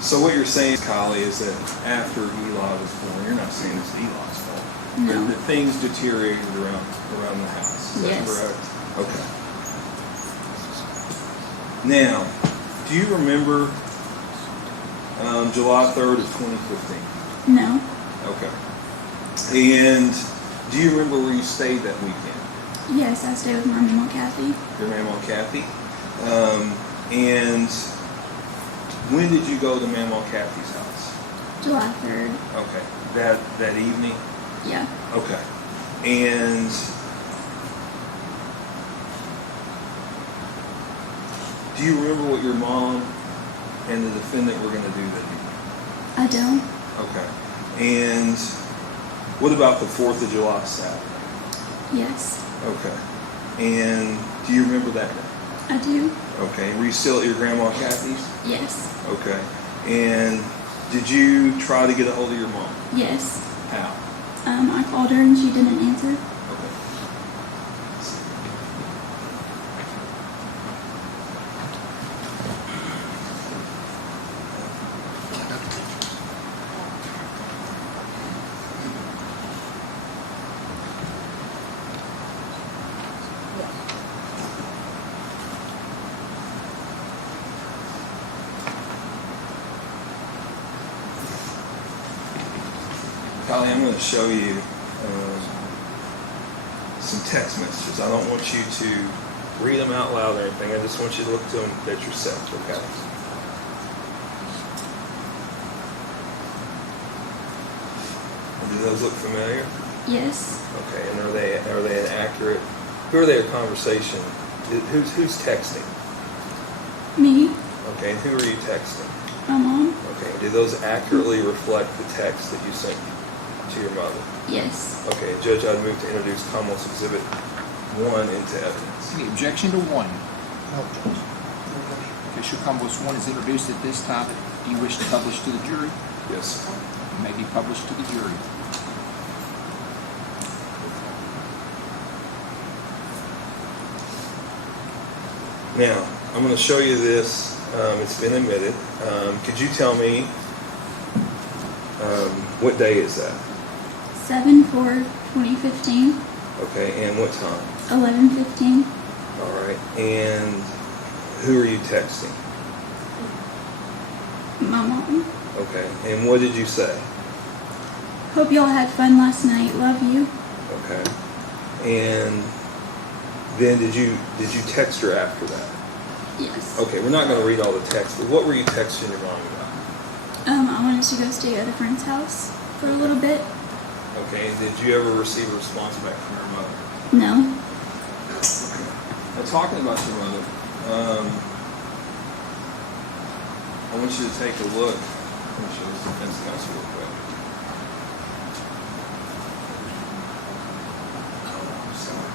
So what you're saying, Kylie, is that after Eli was born, you're not saying it's Eli's fault. No. That things deteriorated around the house. Is that Yes. correct? Okay. Now, do you remember July 3rd of 2015? No. Okay. And do you remember where you stayed that weekend? Yes, I stay with my mom, Kathy. Your Mama Kathy. And when did you go to Mama Kathy's house? July 3rd. Okay. That evening? Yeah. Okay. And do you remember what your mom and the defendant were going to do that evening? I don't. Okay. And what about the 4th of July Saturday? Yes. Okay. And do you remember that day? I do. Okay. Were you still at your Grandma Kathy's? Yes. Okay. And did you try to get a hold of your mom? Yes. How? I called her and she didn't answer. Okay. Kylie, I'm going to show you some text messages. I don't want you to read them out loud or anything. I just want you to look to them at yourself, okay? Do those look familiar? Yes. Okay, and are they an accurate? Who are they a conversation? Who's texting? Me. Okay, and who are you texting? My mom. Okay, do those accurately reflect the text that you sent to your mother? Yes. Okay, Judge, I'd move to introduce Commonwealth's Exhibit 1 into evidence. Any objection to 1? Official Commonwealth's 1 is introduced at this time. Do you wish to publish to the jury? Yes. It may be published to the jury. Now, I'm going to show you this. It's been admitted. Could you tell me what day is that? 7/4/2015. Okay, and what time? 11:15. All right, and who are you texting? My mom. Okay, and what did you say? Hope y'all had fun last night. Love you. Okay, and then did you text her after that? Yes. Okay, we're not going to read all the text, but what were you texting your mom about? I wanted to go stay at a friend's house for a little bit. Okay, and did you ever receive a response back from your mother? No. Now, talking about your mother, I want you to take a look. Let me show this defense counsel real quick. Oh, sorry.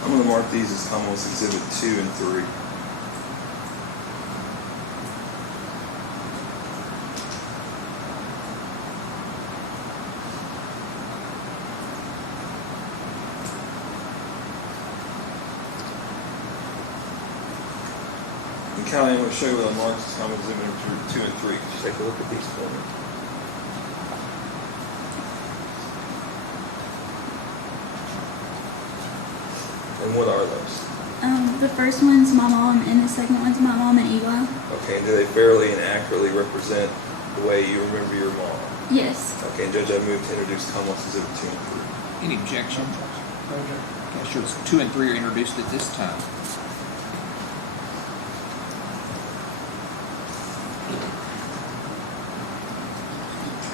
I'm going to mark these as Commonwealth's Exhibit 2 and 3. And Callie, I'm going to show you what I marked as Commonwealth's Exhibit 2 and 3. Could you take a look at these for me? And what are those? The first one's my mom, and the second one's my mom and Eli. Okay, and do they fairly and accurately represent the way you remember your mom? Yes. Okay, and Judge, I move to introduce Commonwealth's Exhibit 2 and 3. Any objection? Okay, sure. 2 and 3 are introduced at this time.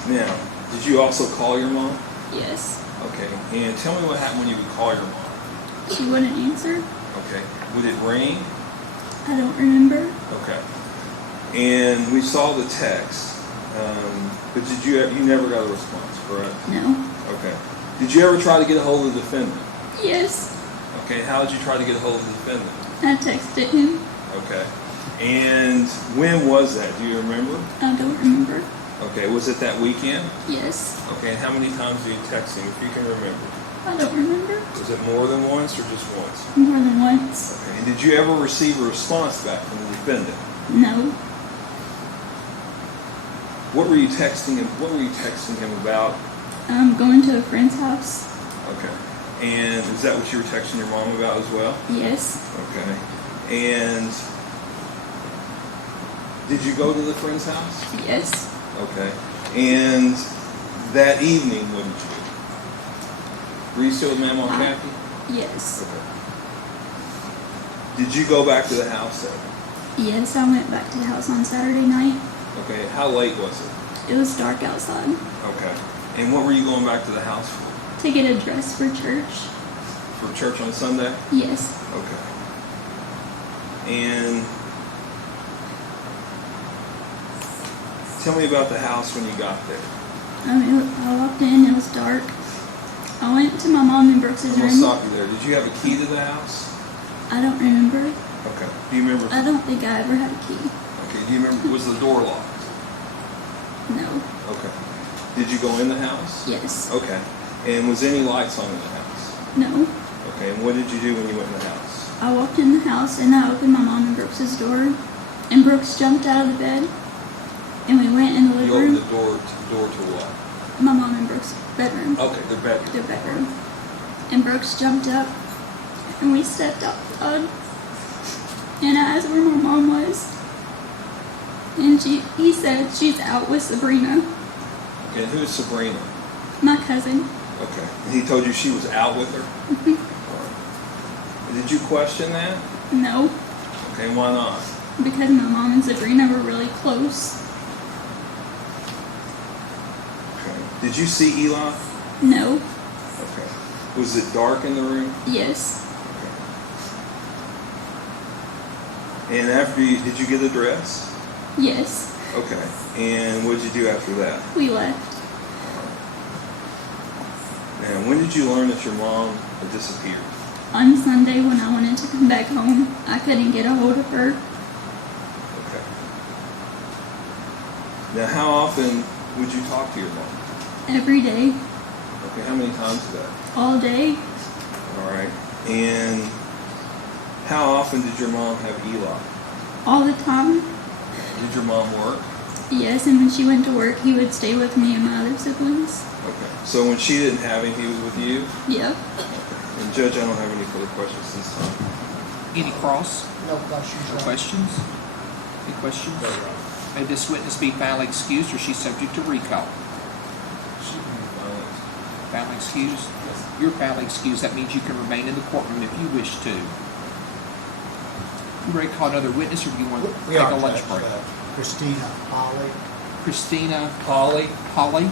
Now, did you also call your mom? Yes. Okay, and tell me what happened when you would call your mom. She wouldn't answer. Okay, would it ring? I don't remember. Okay, and we saw the text, but you never got a response, correct? No. Okay. Did you ever try to get a hold of the defendant? Yes. Okay, how did you try to get a hold of the defendant? I texted him. Okay. And when was that? Do you remember? I don't remember. Okay. Was it that weekend? Yes. Okay. And how many times did you text him, if you can remember? I don't remember. Was it more than once or just once? More than once. Okay. And did you ever receive a response back from the defendant? No. What were you texting him? What were you texting him about? I'm going to a friend's house. Okay. And is that what you were texting your mom about as well? Yes. Okay. And did you go to the friend's house? Yes. Okay. And that evening, what did you do? Were you still with Mamaw Kathy? Yes. Okay. Did you go back to the house then? Yes, I went back to the house on Saturday night. Okay. How late was it? It was dark outside. Okay. And what were you going back to the house for? To get a dress for church. For church on Sunday? Yes. Okay. And tell me about the house when you got there. I walked in, it was dark. I went to my mom and Brooks's I'm going to room. stop you there. Did you have a key to the house? I don't remember. Okay. Do you remember? I don't think I ever had a key. Okay. Do you remember? Was the door locked? No. Okay. Did you go in the house? Yes. Okay. And was any lights on in the house? No. Okay. And what did you do when you went in the house? I walked in the house and I opened my mom and Brooks's door. And Brooks jumped out of the bed. And we went in the living You opened room. the door to what? My mom and Brooks' bedroom. Okay, their bedroom. Their bedroom. And Brooks jumped up. And we stepped outside. And I asked where my mom was. And he said she's out with Sabrina, Okay, and who's Sabrina? my cousin. Okay. And he told you she was out with her? All right. Did you question that? No, Okay, why not? because my mom and Sabrina were really close. Okay. Did you see Eli? No. Okay. Was it dark in the room? Yes. Okay. And after did you get a dress? Yes. Okay. And what did you do after that? We left. And when did you learn that your mom had disappeared? On Sunday when I wanted to come back home, I couldn't get a hold of her. Okay. Now, how often would you talk to your mom? Every day. Okay, how many times a day? All day. All right. And how often did your mom have Eli? All the time. Did your mom work? Yes, and when she went to work, he would stay with me and my other siblings. Okay. So when she didn't have him, he was with you? Yeah. And Judge, I don't have any further questions this time. Any cross No questions. or questions? Any questions? May this witness be found excused or she subject to recall? Found excused? You're found excused. That means you can remain in the courtroom if you wish to. You ready to call another witness or do you want to We take are a lunch Judge, break? Christina Holly. Christina Holly? Holly?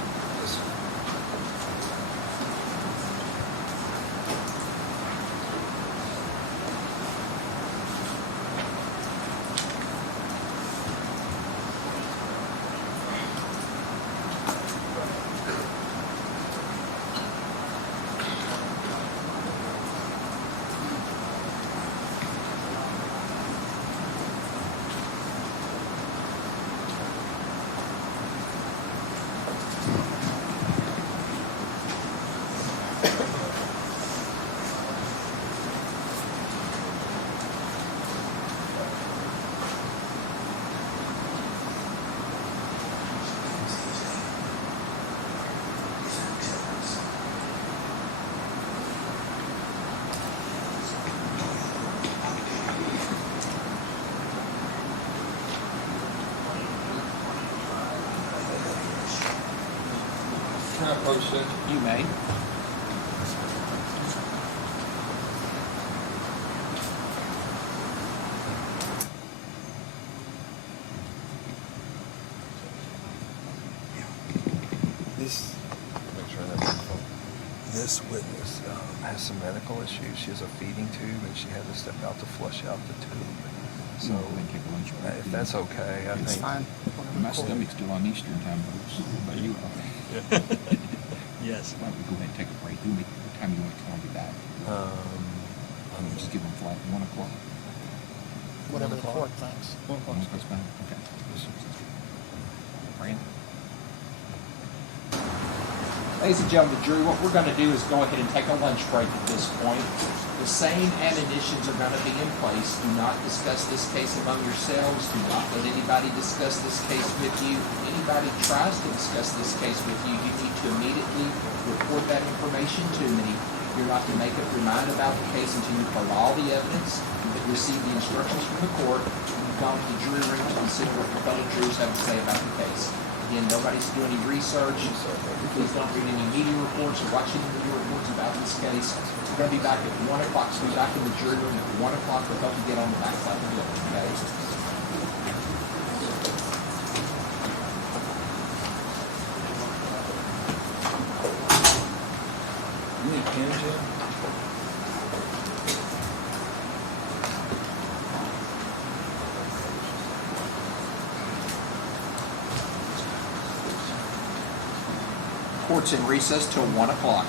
Can I approach it? You may. This witness has some medical issues. She has a feeding tube, and she had to step out to flush out the tube. So, if that's okay, I It's think. fine. My stomach's still on Eastern time, Bruce. But you are. Yes. Why don't we go ahead and take a break? What time do you want to call me back? Just give them flight 1 o'clock. whatever the 1 court o'clock. thinks. 1 o'clock's fine. Okay. Fran? Ladies and gentlemen, the jury, what we're going to do is go ahead and take a lunch break at this point. The same admonitions are going to be in place. Do not discuss this case among yourselves. Do not let anybody discuss this case with you. If anybody tries to discuss this case with you, you need to immediately report that information to me. You're not to make up your mind about the case until you've heard all the evidence, you've received the instructions from the court, and you've gone to the jury room to consider what the fellow jurors have to say about the case. Again, nobody's doing any research. Please don't read any media reports or watch any media reports about this case. We're going to be back at 1 o'clock. So we'll be back in the jury room at 1 o'clock to help you get on the backside of the building, okay? You need pen, Jim? Court's in recess till 1 o'clock.